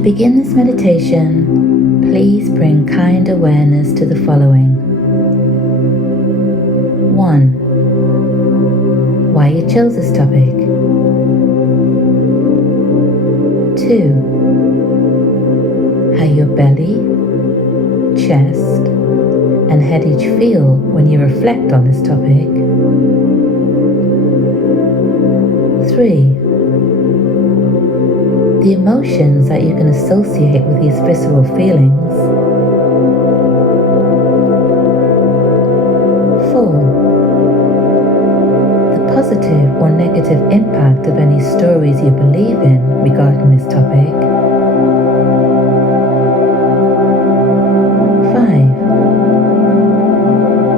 To begin this meditation, please bring kind awareness to the following. 1. Why you chose this topic. 2. How your belly, chest, and head each feel when you reflect on this topic. 3. The emotions that you can associate with these visceral feelings. 4. The positive or negative impact of any stories you believe in regarding this topic. 5.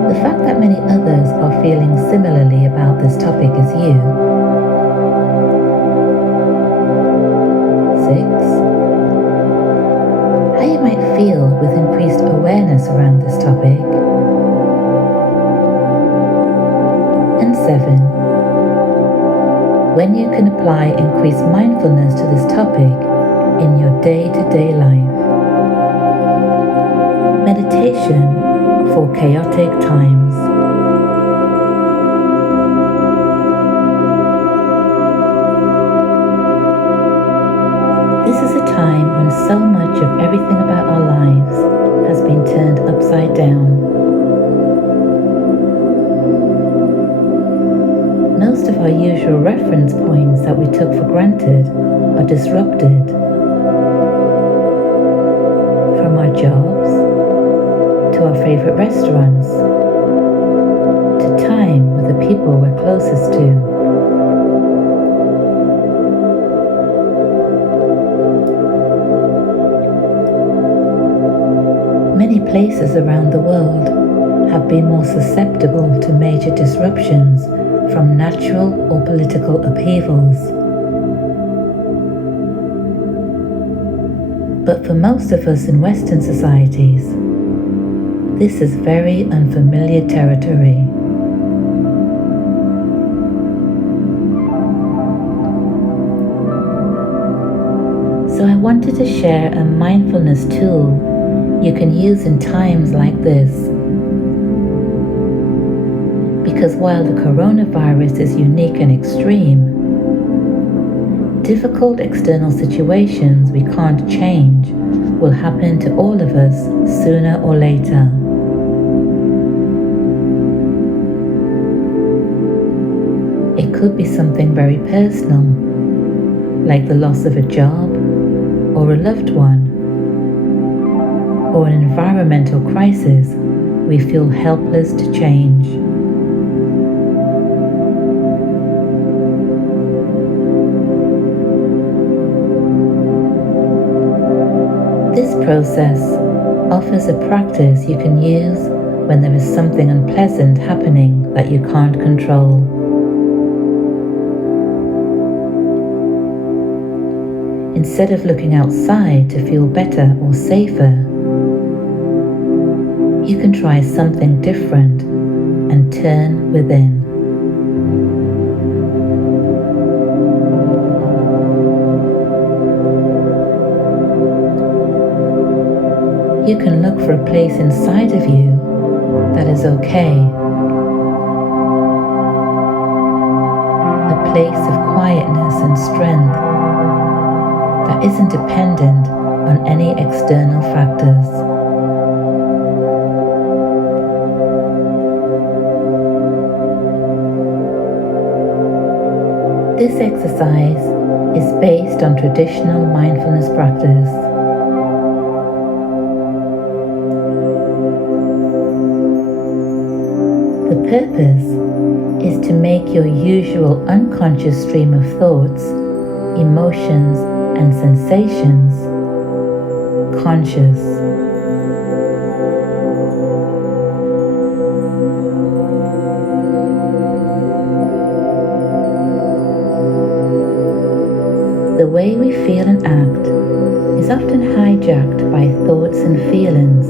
The fact that many others are feeling similarly about this topic as you. 6. How you might feel with increased awareness around this topic. And 7. When you can apply increased mindfulness to this topic in your day-to-day life. Meditation for chaotic times. This is a time when so much of everything about our lives has been turned upside down. Most of our usual reference points that we took for granted are disrupted. From our jobs, to our favorite restaurants, to time with the people we're closest to. Many places around the world have been more susceptible to major disruptions from natural or political upheavals. But for most of us in Western societies, this is very unfamiliar territory. So I wanted to share a mindfulness tool you can use in times like this. Because while the coronavirus is unique and extreme, difficult external situations we can't change will happen to all of us sooner or later. It could be something very personal, like the loss of a job or a loved one, or an environmental crisis we feel helpless to change. This process offers a practice you can use when there is something unpleasant happening that you can't control. Instead of looking outside to feel better or safer, you can try something different and turn within. You can look for a place inside of you that is okay. A place of quietness and strength that isn't dependent on any external factors. This exercise is based on traditional mindfulness practice. The purpose is to make your usual unconscious stream of thoughts, emotions, and sensations conscious. The way we feel and act is often hijacked by thoughts and feelings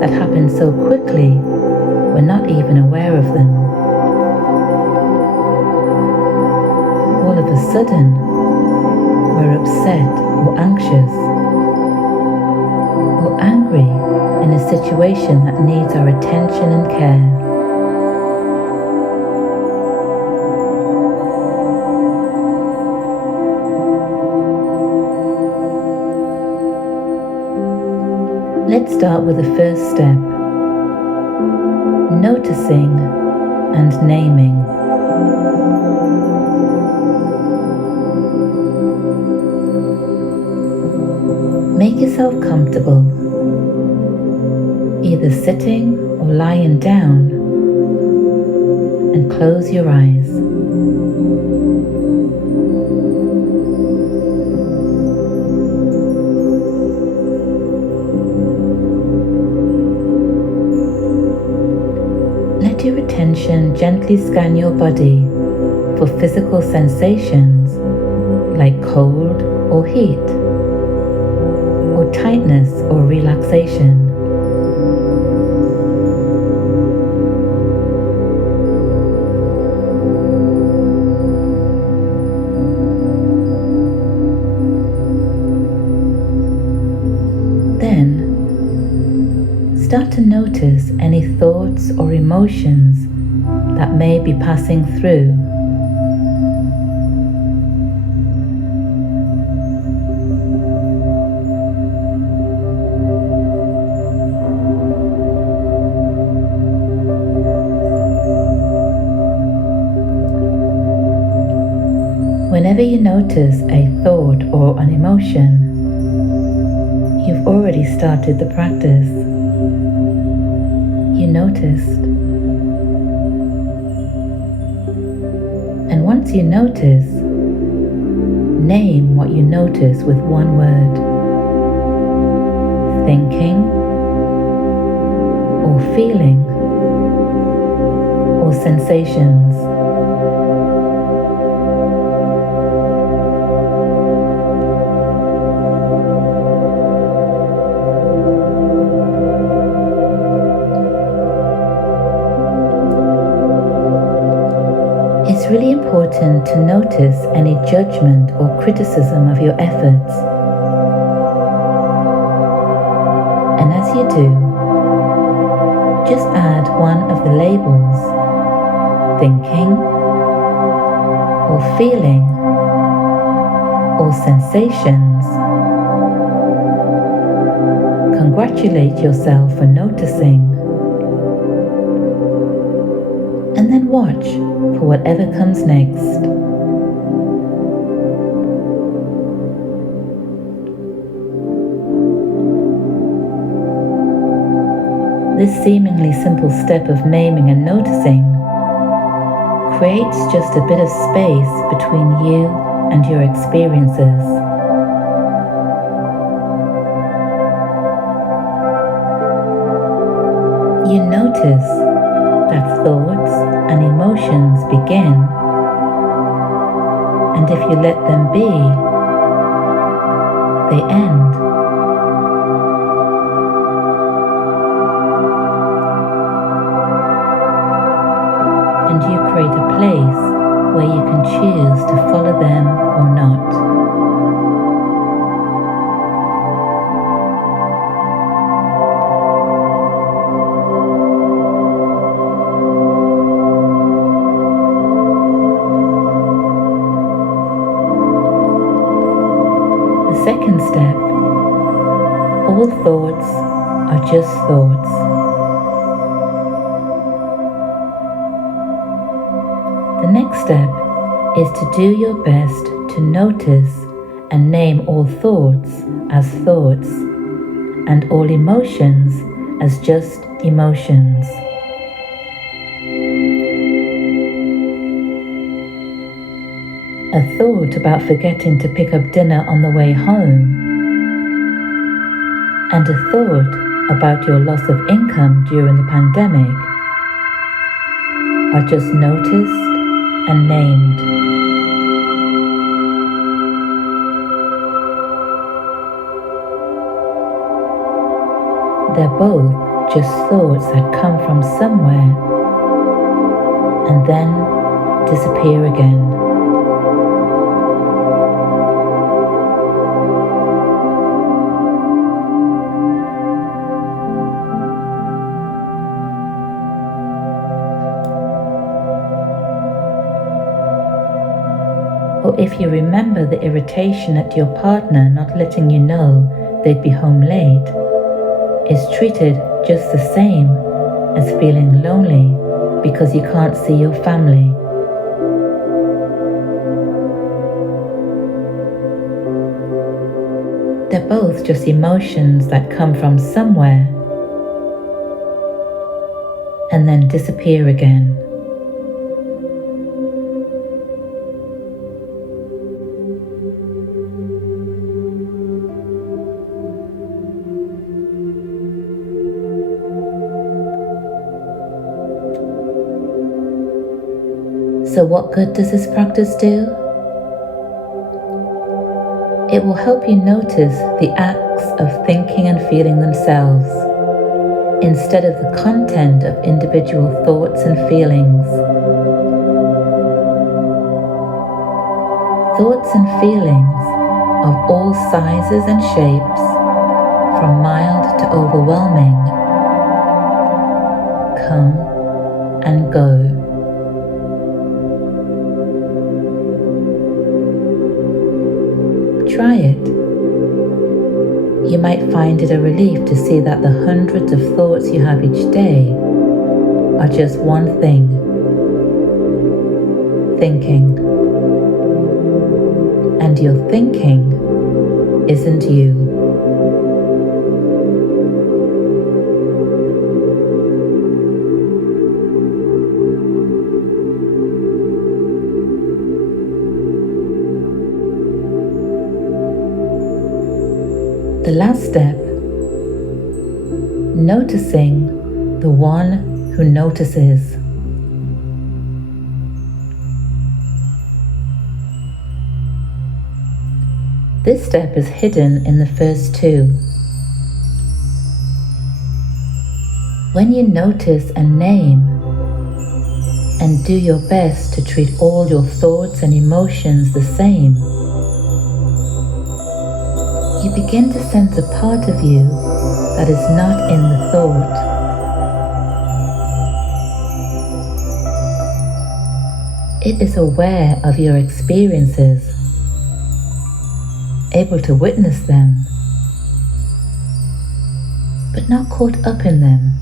that happen so quickly we're not even aware of them. All of a sudden, we're upset or anxious angry in a situation that needs our attention and care. Let's start with the first step, noticing and naming. Make yourself comfortable, either sitting or lying down, and close your eyes. Let your attention gently scan your body for physical sensations like cold or heat, or tightness or relaxation. Then, start to notice any thoughts or emotions that may be passing through. Whenever you notice a thought or an emotion, you've already started the practice. You noticed. And once you notice, name what you notice with one word. Thinking, or feeling, or sensations. It's really important to notice any judgment or criticism of your efforts. And as you do, just add one of the labels, thinking, or feeling, or sensations. Congratulate yourself for noticing. And then watch for whatever comes next. This seemingly simple step of naming and noticing creates just a bit of space between you and your experiences. You notice that thoughts and emotions begin, and if you let them be, they end. And you create a place where you can choose to follow them or not. Second step, all thoughts are just thoughts. The next step is to do your best to notice and name all thoughts as thoughts and all emotions as just emotions. A thought about forgetting to pick up dinner on the way home, and a thought about your loss of income during the pandemic are just noticed and named. They're both just thoughts that come from somewhere and then disappear again. or if you remember the irritation at your partner not letting you know they'd be home late, is treated just the same as feeling lonely because you can't see your family. They're both just emotions that come from somewhere and then disappear again. So what good does this practice do? It will help you notice the acts of thinking and feeling themselves, instead of the content of individual thoughts and feelings. Thoughts and feelings of all sizes and shapes, from mild to overwhelming, come and go. Try it. You might find it a relief to see that the hundreds of thoughts you have each day are just one thing: thinking. And your thinking isn't you. The last step, noticing the one who notices. This step is hidden in the first two. When you notice and name and do your best to treat all your thoughts and emotions the same, you begin to sense a part of you that is not in the thought. It is aware of your experiences, able to witness them, but not caught up in them.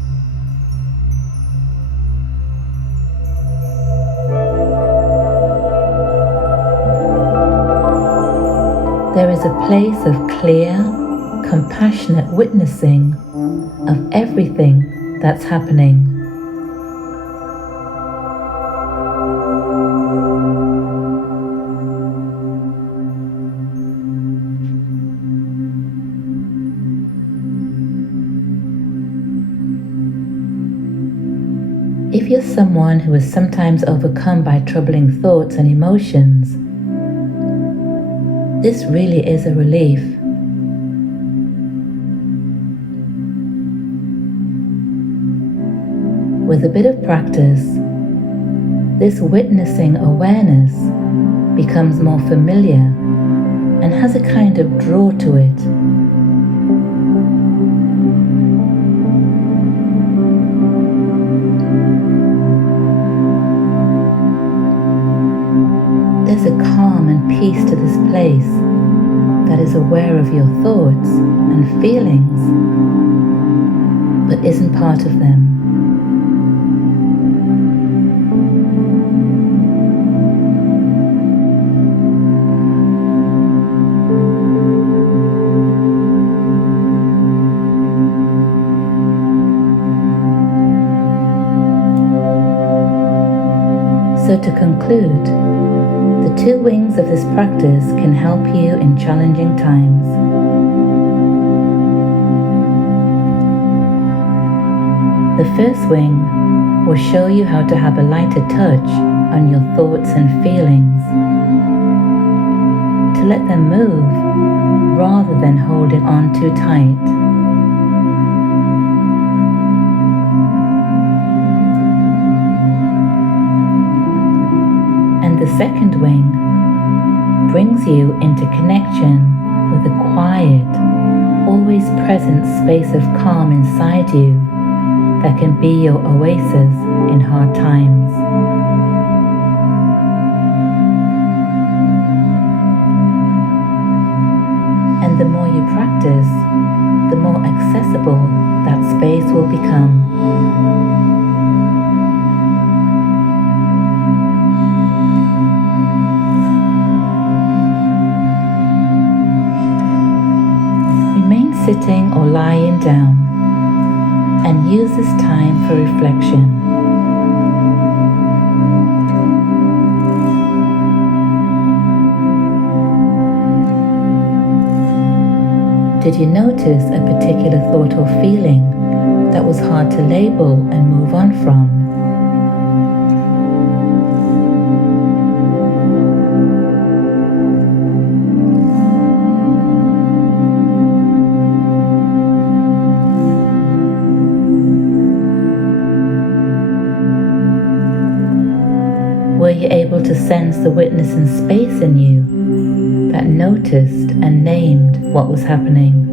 There is a place of clear, compassionate witnessing of everything that's happening. If you're someone who is sometimes overcome by troubling thoughts and emotions, this really is a relief. With a bit of practice, this witnessing awareness becomes more familiar and has a kind of draw to it. There's a calm and peace to this place that is aware of your thoughts and feelings, but isn't part of them. So to conclude, the two wings of this practice can help you in challenging times. The first wing will show you how to have a lighter touch on your thoughts and feelings, to let them move rather than holding on too tight. The second wing brings you into connection with a quiet, always present space of calm inside you that can be your oasis in hard times. sitting or lying down, and use this time for reflection. Did you notice a particular thought or feeling that was hard to label and move on from? Were you able to sense the witness and space in you that noticed and named what was happening?